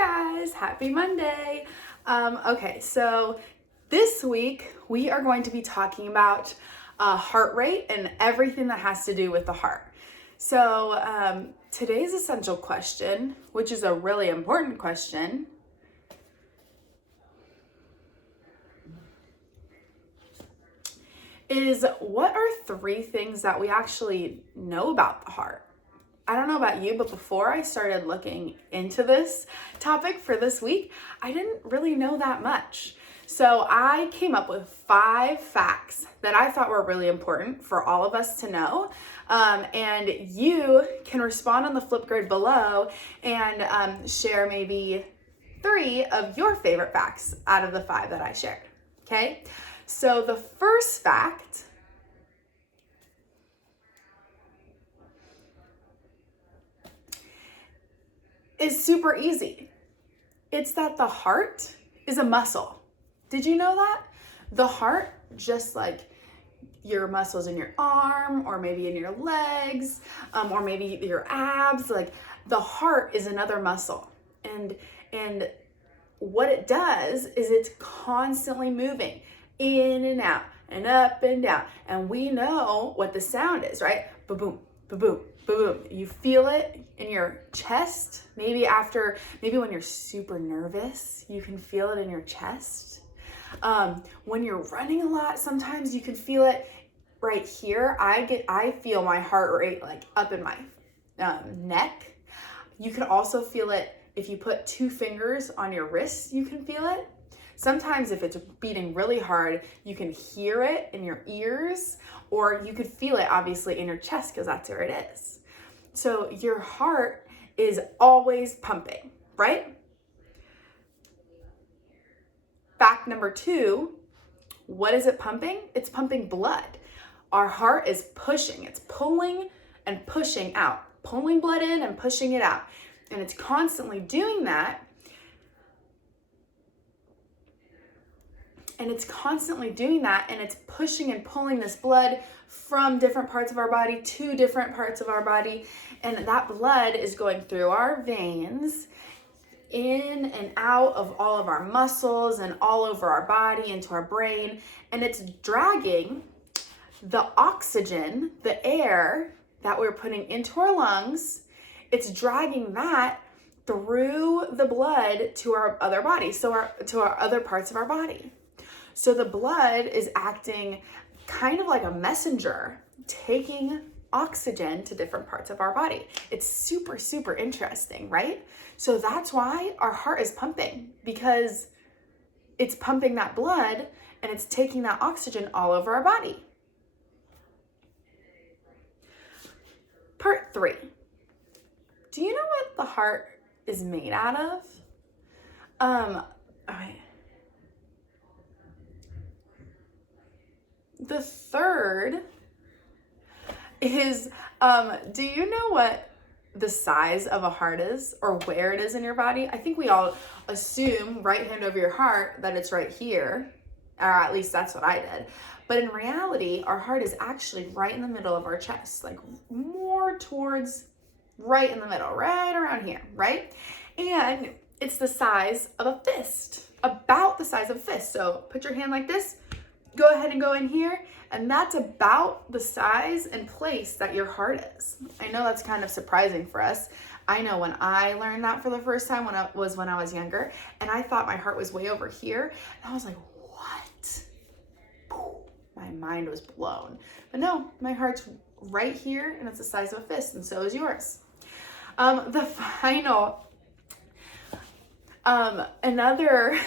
guys, happy Monday. Okay, so this week we are going to be talking about heart rate and everything that has to do with the heart. So today's essential question, which is a really important question, is what are 3 things that we actually know about the heart? I don't know about you, but before I started looking into this topic for this week, I didn't really know that much. So I came up with 5 facts that I thought were really important for all of us to know. And you can respond on the Flipgrid below and share maybe 3 of your favorite facts out of the 5 that I shared. Okay? So the first fact is super easy. It's that the heart is a muscle. Did you know that? The heart, just like your muscles in your arm or maybe in your legs or maybe your abs, like the heart is another muscle. And what it does is it's constantly moving in and out and up and down. And we know what the sound is, right? Ba-boom, ba-boom, ba-boom. You feel it in your chest. Maybe when you're super nervous, you can feel it in your chest. When you're running a lot, sometimes you can feel it right here. I feel my heart rate like up in my neck. You can also feel it if you put 2 fingers on your wrists, you can feel it. Sometimes if it's beating really hard, you can hear it in your ears, or you could feel it obviously in your chest because that's where it is. So your heart is always pumping, right? Fact number 2, what is it pumping? It's pumping blood. Our heart is pushing, it's pulling and pushing out, pulling blood in and pushing it out. And it's constantly doing that. And it's pushing and pulling this blood from different parts of our body to different parts of our body. And that blood is going through our veins, in and out of all of our muscles and all over our body, into our brain. And it's dragging the oxygen, the air that we're putting into our lungs, it's dragging that through the blood to our other body, to our other parts of our body. So the blood is acting kind of like a messenger, taking oxygen to different parts of our body. It's super, super interesting, right? So that's why our heart is pumping, because it's pumping that blood and it's taking that oxygen all over our body. Part 3. Do you know what the heart is made out of? Okay. The third is, do you know what the size of a heart is or where it is in your body? I think we all assume right hand over your heart that it's right here, or at least that's what I did. But in reality, our heart is actually right in the middle of our chest, like more towards right in the middle, right around here, right? And it's the size of a fist, about the size of a fist. So put your hand like this, go ahead and go in here, and that's about the size and place that your heart is. I know that's kind of surprising for us. I know when I learned that for the first time when I was younger, and I thought my heart was way over here, and I was like, what? My mind was blown. But no, my heart's right here, and it's the size of a fist, and so is yours. The final, another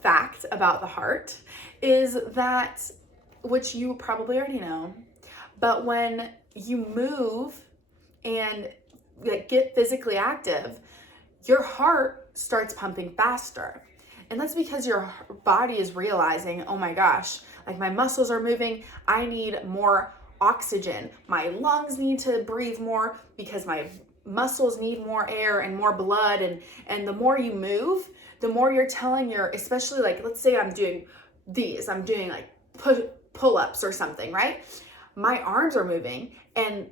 fact about the heart is that, which you probably already know, but when you move and get physically active, your heart starts pumping faster. And that's because your body is realizing, oh my gosh, like my muscles are moving, I need more oxygen. My lungs need to breathe more because my muscles need more air and more blood. And the more you move, the more you're telling especially like, let's say I'm doing like pull-ups or something, right? My arms are moving and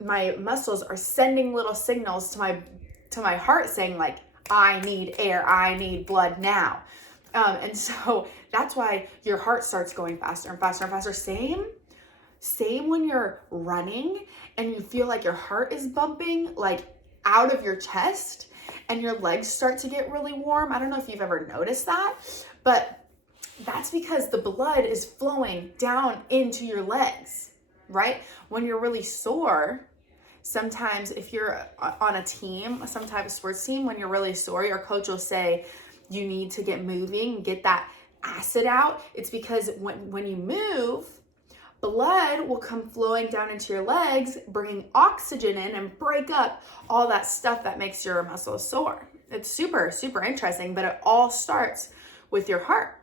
my muscles are sending little signals to my to my heart saying like, I need air, I need blood now. And so that's why your heart starts going faster and faster and faster. Same when you're running and you feel like your heart is bumping like out of your chest and your legs start to get really warm. I don't know if you've ever noticed that, but that's because the blood is flowing down into your legs, right? When you're really sore, sometimes if you're on a team, some type of sports team, when you're really sore, your coach will say, you need to get moving, get that acid out. It's because when you move, blood will come flowing down into your legs, bringing oxygen in and break up all that stuff that makes your muscles sore. It's super, super interesting, but it all starts with your heart.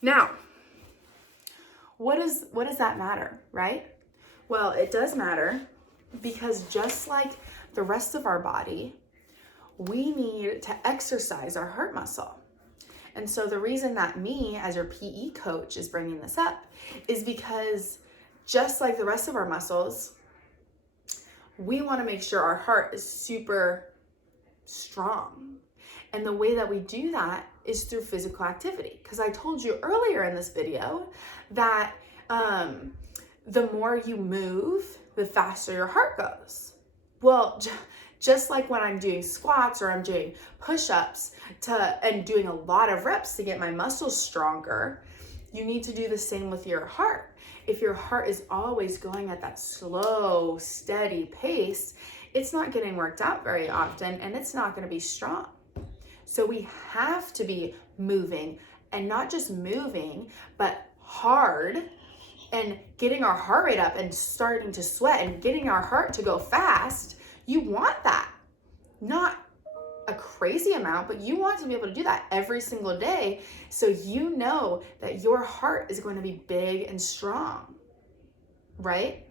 Now, what does that matter, right? Well, it does matter because just like the rest of our body, we need to exercise our heart muscle. And so the reason that me as your PE coach is bringing this up is because just like the rest of our muscles, we want to make sure our heart is super strong. And the way that we do that is through physical activity. Because I told you earlier in this video that the more you move, the faster your heart goes. Well, just like when I'm doing squats or I'm doing push-ups and doing a lot of reps to get my muscles stronger, you need to do the same with your heart. If your heart is always going at that slow, steady pace, it's not getting worked out very often and it's not going to be strong. So we have to be moving, and not just moving, but hard, and getting our heart rate up and starting to sweat and getting our heart to go fast. You want that. Not a crazy amount, but you want to be able to do that every single day so you know that your heart is going to be big and strong, right?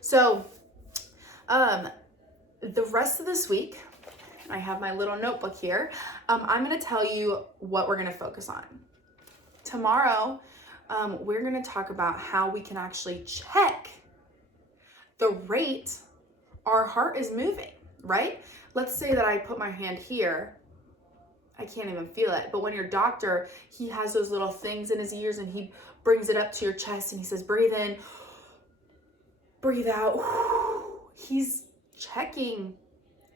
So the rest of this week, I have my little notebook here. I'm going to tell you what we're going to focus on. Tomorrow, we're going to talk about how we can actually check the rate our heart is moving, right? Let's say that I put my hand here. I can't even feel it. But when your doctor, he has those little things in his ears and he brings it up to your chest and he says, breathe in, breathe out. He's checking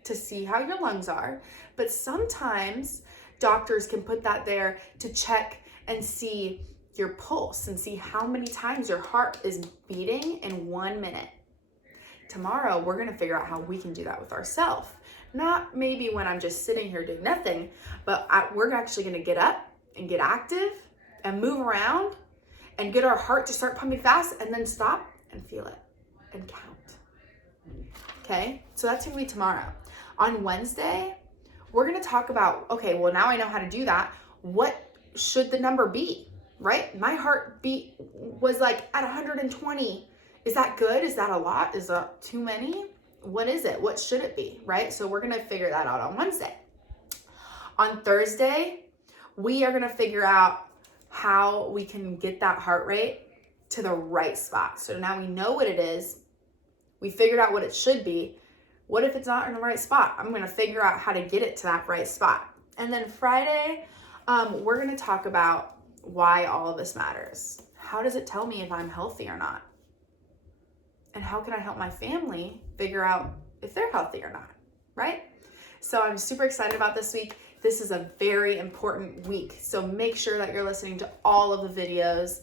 to see how your lungs are. But sometimes doctors can put that there to check and see your pulse and see how many times your heart is beating in 1 minute. Tomorrow, we're going to figure out how we can do that with ourselves. Not maybe when I'm just sitting here doing nothing, but we're actually going to get up and get active and move around and get our heart to start pumping fast and then stop and feel it and count. Okay, so that's going to be tomorrow. On Wednesday, we're going to talk about, okay, well, now I know how to do that. What should the number be, right? My heartbeat was like at 120. Is that good? Is that a lot? Is that too many? What is it? What should it be, right? So we're going to figure that out on Wednesday. On Thursday, we are going to figure out how we can get that heart rate to the right spot. So now we know what it is. We figured out what it should be. What if it's not in the right spot? I'm going to figure out how to get it to that right spot. And then Friday, we're going to talk about why all of this matters. How does it tell me if I'm healthy or not? And how can I help my family figure out if they're healthy or not, right? So I'm super excited about this week. This is a very important week. So make sure that you're listening to all of the videos,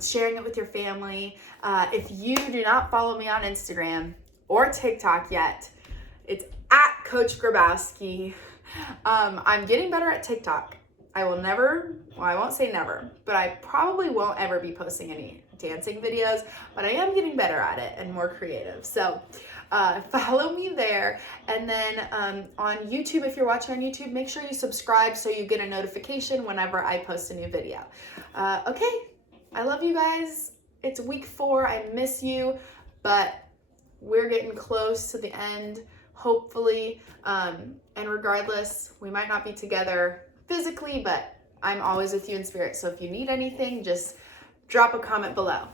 sharing it with your family. If you do not follow me on Instagram or TikTok yet, it's at Coach Grabowski. I'm getting better at TikTok. I won't say never, but I probably won't ever be posting any dancing videos, but I am getting better at it and more creative. So follow me there. And then on YouTube, if you're watching on YouTube, make sure you subscribe so you get a notification whenever I post a new video. Okay, I love you guys. It's week 4. I miss you, but we're getting close to the end, hopefully. And regardless, we might not be together physically, but I'm always with you in spirit. So if you need anything, just drop a comment below.